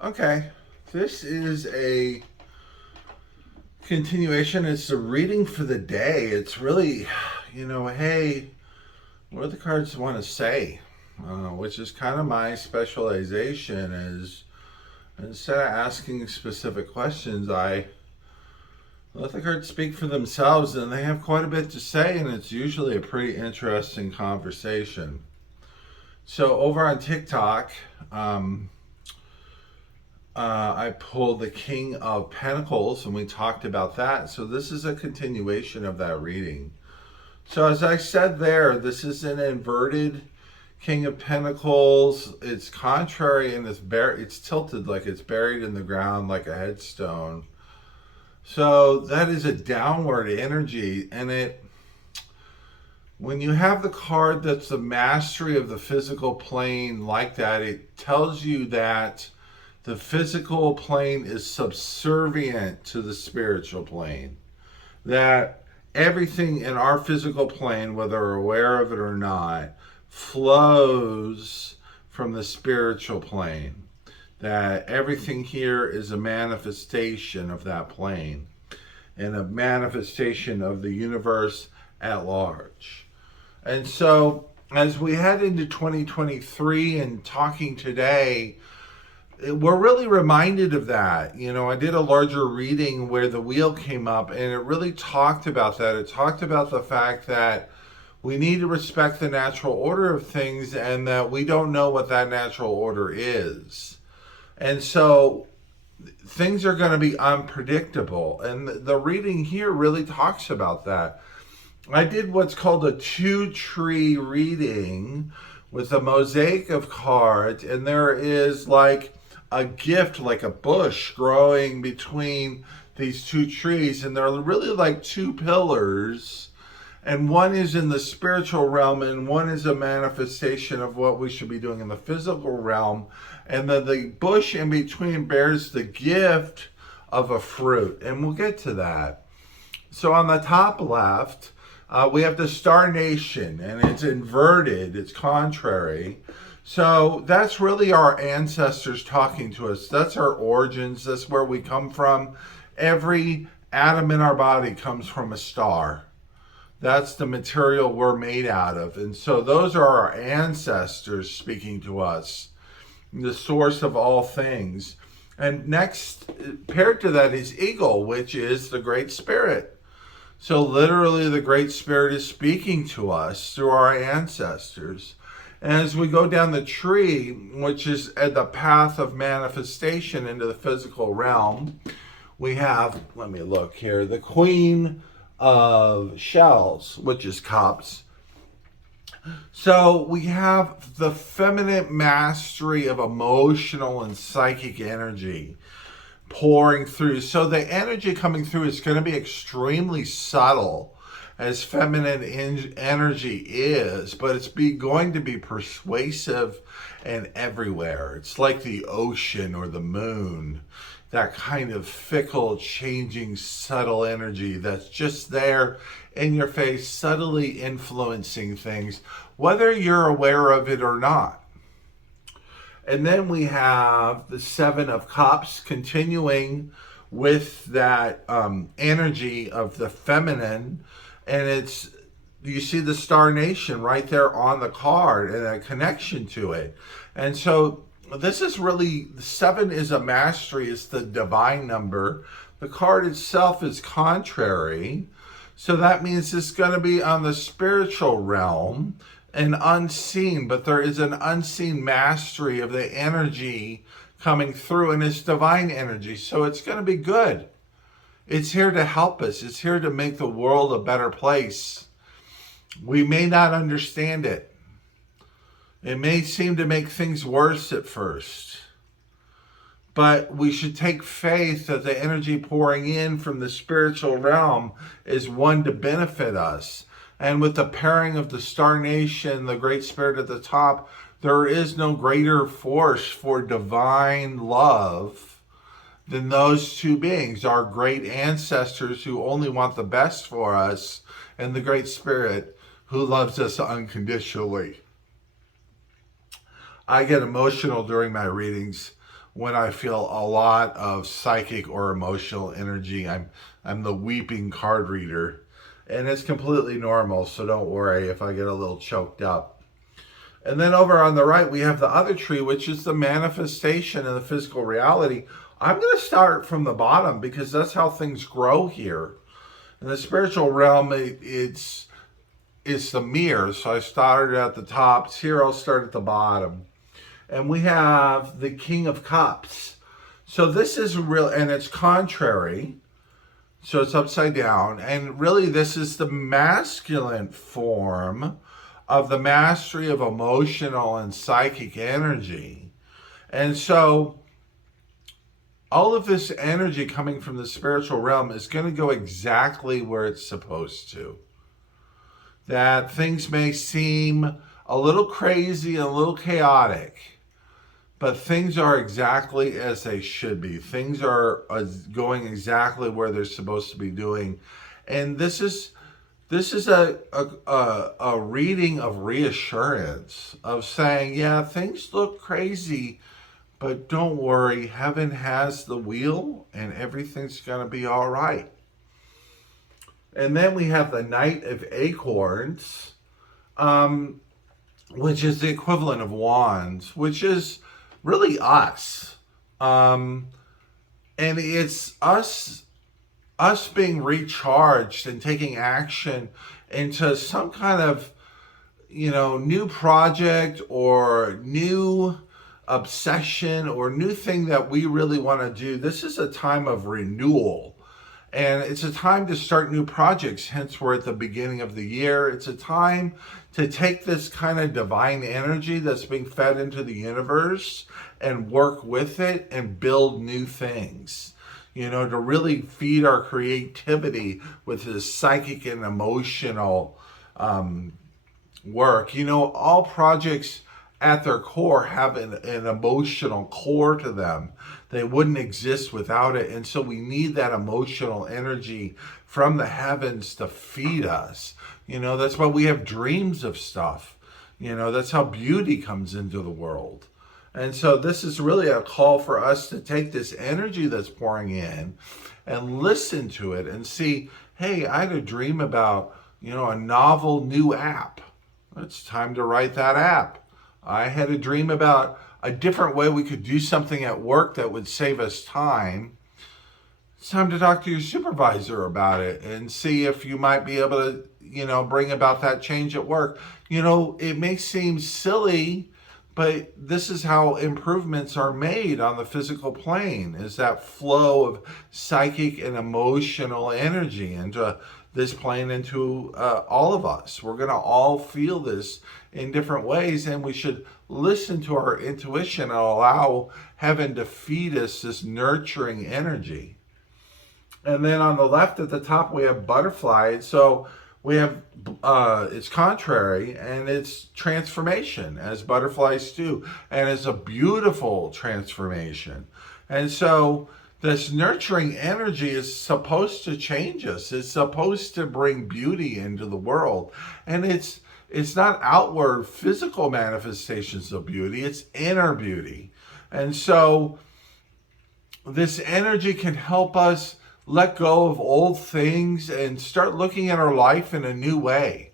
Okay, this is a continuation. It's a reading for the day. It's really, hey, what do the cards want to say? Which is kind of my specialization. Is instead of asking specific questions, I let the cards speak for themselves, and they have quite a bit to say, and it's usually a pretty interesting conversation. So over on TikTok, um, I pulled the King of Pentacles and we talked about that. So this is a continuation of that reading. So as I said there, this is an inverted King of Pentacles. It's contrary and it's tilted like it's buried in the ground like a headstone. So that is a downward energy, and when you have the card that's the mastery of the physical plane like that, it tells you that the physical plane is subservient to the spiritual plane. That everything in our physical plane, whether we're aware of it or not, flows from the spiritual plane. That everything here is a manifestation of that plane and a manifestation of the universe at large. And so, as we head into 2023 and talking today, we're really reminded of that. I did a larger reading where the wheel came up and it really talked about that. It talked about the fact that we need to respect the natural order of things and that we don't know what that natural order is. And so things are going to be unpredictable. And the reading here really talks about that. I did what's called a two-tree reading with a mosaic of cards, and there is like a gift, like a bush growing between these two trees, and they're really like two pillars, and one is in the spiritual realm and one is a manifestation of what we should be doing in the physical realm, and then the bush in between bears the gift of a fruit, and we'll get to that. So on the top left, we have the Star Nation, and it's inverted, it's contrary. So that's really our ancestors talking to us. That's our origins, that's where we come from. Every atom in our body comes from a star. That's the material we're made out of. And so those are our ancestors speaking to us, the source of all things. And next, paired to that is Eagle, which is the Great Spirit. So literally the Great Spirit is speaking to us through our ancestors. And as we go down the tree, which is at the path of manifestation into the physical realm, we have, let me look here, the Queen of Shells, which is cups. So we have the feminine mastery of emotional and psychic energy pouring through. So the energy coming through is going to be extremely subtle, as feminine energy is, but it's going to be persuasive and everywhere. It's like the ocean or the moon, that kind of fickle, changing, subtle energy that's just there in your face, subtly influencing things, whether you're aware of it or not. And then we have the Seven of Cups continuing with that energy of the feminine. And you see the Star Nation right there on the card and a connection to it. And so this is really, seven is a mastery, it's the divine number. The card itself is contrary. So that means it's going to be on the spiritual realm and unseen, but there is an unseen mastery of the energy coming through, and it's divine energy. So it's going to be good. It's here to help us. It's here to make the world a better place. We may not understand it. It may seem to make things worse at first. But we should take faith that the energy pouring in from the spiritual realm is one to benefit us. And with the pairing of the Star Nation, the Great Spirit at the top, there is no greater force for divine love than those two beings, our great ancestors who only want the best for us, and the Great Spirit who loves us unconditionally. I get emotional during my readings when I feel a lot of psychic or emotional energy. I'm the weeping card reader, and it's completely normal, so don't worry if I get a little choked up. And then over on the right, we have the other tree, which is the manifestation of the physical reality. I'm going to start from the bottom because that's how things grow here. In the spiritual realm, it's the mirror. So I started at the top. Here I'll start at the bottom. And we have the King of Cups. So this is real, and it's contrary. So it's upside down. And really, this is the masculine form of the mastery of emotional and psychic energy. And so all of this energy coming from the spiritual realm is going to go exactly where it's supposed to. That things may seem a little crazy, a little chaotic, but things are exactly as they should be. Things are going exactly where they're supposed to be doing. And this is a reading of reassurance, of saying, yeah, things look crazy, but don't worry, heaven has the wheel and everything's going to be all right. And then we have the Knight of Acorns, which is the equivalent of Wands, which is really us. And it's us being recharged and taking action into some kind of, new project or new obsession or new thing that we really want to do. This is a time of renewal. And it's a time to start new projects. Hence, we're at the beginning of the year. It's a time to take this kind of divine energy that's being fed into the universe and work with it and build new things. To really feed our creativity with this psychic and emotional work. All projects at their core have an emotional core to them. They wouldn't exist without it. And so we need that emotional energy from the heavens to feed us. That's why we have dreams of stuff. That's how beauty comes into the world. And so this is really a call for us to take this energy that's pouring in and listen to it and see, hey, I had a dream about, a novel new app. It's time to write that app. I had a dream about a different way we could do something at work that would save us time. It's time to talk to your supervisor about it and see if you might be able to, bring about that change at work. It may seem silly, but this is how improvements are made on the physical plane, is that flow of psychic and emotional energy into this plane, into all of us. We're going to all feel this in different ways, and we should listen to our intuition and allow heaven to feed us this nurturing energy. And then on the left at the top, we have butterfly. So we have, it's contrary, and it's transformation, as butterflies do. And it's a beautiful transformation. And so this nurturing energy is supposed to change us. It's supposed to bring beauty into the world. And it's not outward physical manifestations of beauty, it's inner beauty. And so this energy can help us let go of old things and start looking at our life in a new way.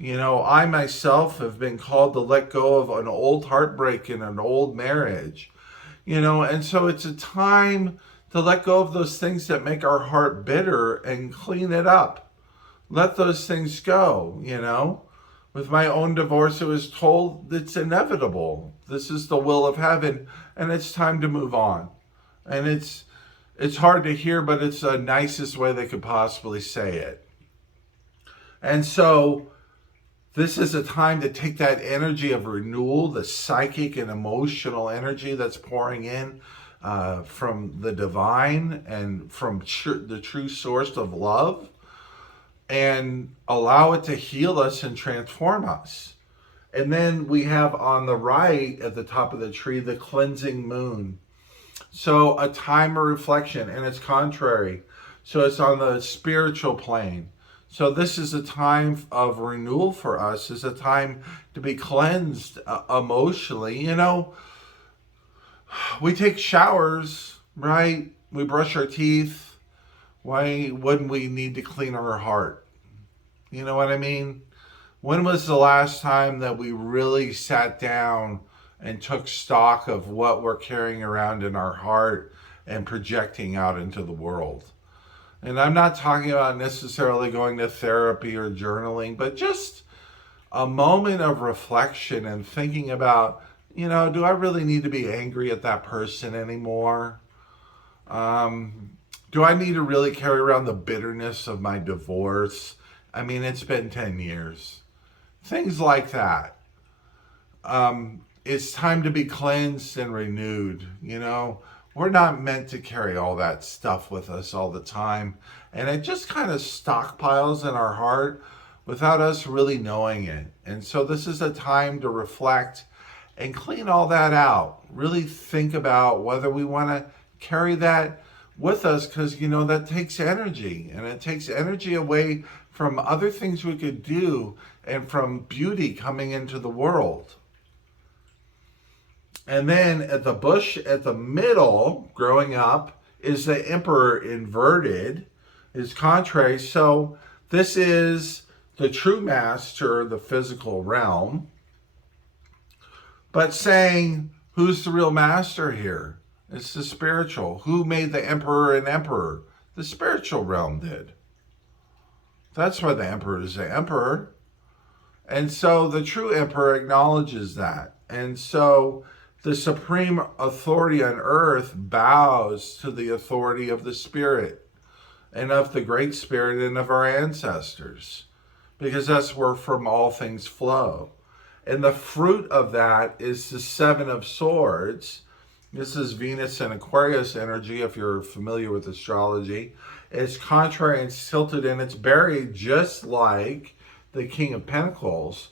I myself have been called to let go of an old heartbreak in an old marriage. And so it's a time to let go of those things that make our heart bitter and clean it up. Let those things go, With my own divorce, it was told it's inevitable. This is the will of heaven, and it's time to move on. And it's hard to hear, but it's the nicest way they could possibly say it. And so this is a time to take that energy of renewal, the psychic and emotional energy that's pouring in from the divine and from the true source of love, and allow it to heal us and transform us. And then we have on the right at the top of the tree, the cleansing moon. So a time of reflection, and it's contrary. So it's on the spiritual plane. So this is a time of renewal for us. It's a time to be cleansed emotionally. We take showers, right? We brush our teeth. Why wouldn't we need to clean our heart? You know what I mean? When was the last time that we really sat down and took stock of what we're carrying around in our heart and projecting out into the world? And I'm not talking about necessarily going to therapy or journaling, but just a moment of reflection and thinking about, do I really need to be angry at that person anymore? Do I need to really carry around the bitterness of my divorce? I mean, it's been 10 years. Things like that. It's time to be cleansed and renewed. We're not meant to carry all that stuff with us all the time. And it just kind of stockpiles in our heart without us really knowing it. And so this is a time to reflect and clean all that out. Really think about whether we want to carry that with us, because that takes energy, and it takes energy away from other things we could do and from beauty coming into the world. And then at the bush at the middle, growing up, is the emperor inverted, is contrary. So this is the true master, the physical realm, but saying, who's the real master here? It's the spiritual. Who made the emperor an emperor? The spiritual realm did. That's why the emperor is the emperor. And so the true emperor acknowledges that. And so the supreme authority on earth bows to the authority of the spirit and of the great spirit and of our ancestors, because that's where from all things flow. And the fruit of that is the Seven of Swords. This is Venus and Aquarius energy, if you're familiar with astrology. It's contrary and tilted, and it's buried just like the King of Pentacles.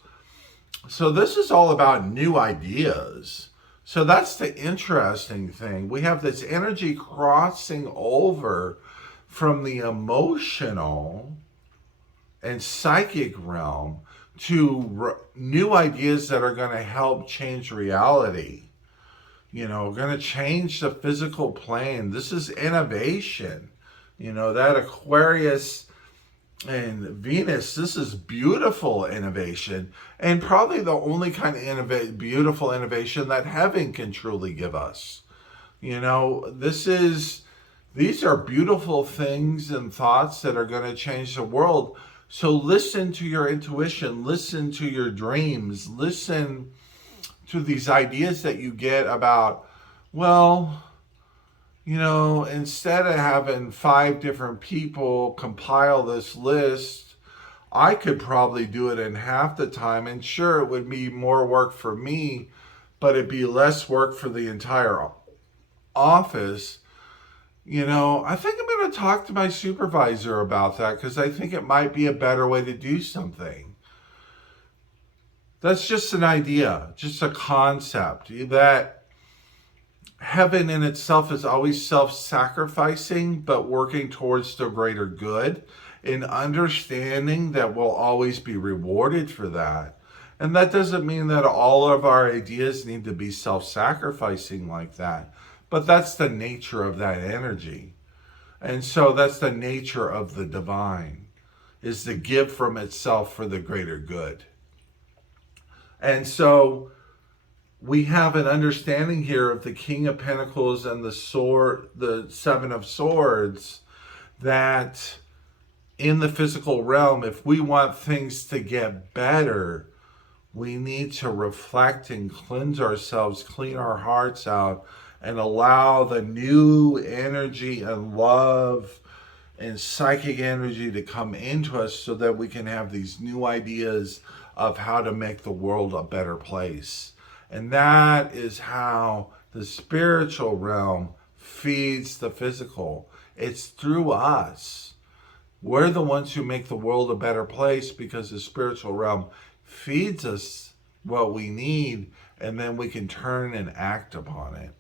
So this is all about new ideas. So that's the interesting thing. We have this energy crossing over from the emotional and psychic realm to new ideas that are going to help change reality. Going to change the physical plane. This is innovation. That Aquarius and Venus, this is beautiful innovation, and probably the only kind of beautiful innovation that heaven can truly give us. These are beautiful things and thoughts that are going to change the world. So listen to your intuition, listen to your dreams, listen to these ideas that you get about, instead of having 5 different people compile this list, I could probably do it in half the time. And sure, it would be more work for me, but it'd be less work for the entire office. I think I'm going to talk to my supervisor about that, because I think it might be a better way to do something. That's just an idea, just a concept, that heaven in itself is always self-sacrificing, but working towards the greater good, in understanding that we'll always be rewarded for that. And that doesn't mean that all of our ideas need to be self-sacrificing like that, but that's the nature of that energy. And so that's the nature of the divine, is to give from itself for the greater good. And so we have an understanding here of the King of Pentacles and the Seven of Swords, that in the physical realm, if we want things to get better, we need to reflect and cleanse ourselves, clean our hearts out, and allow the new energy and love and psychic energy to come into us, so that we can have these new ideas of how to make the world a better place. And that is how the spiritual realm feeds the physical. It's through us. We're the ones who make the world a better place, because the spiritual realm feeds us what we need, and then we can turn and act upon it.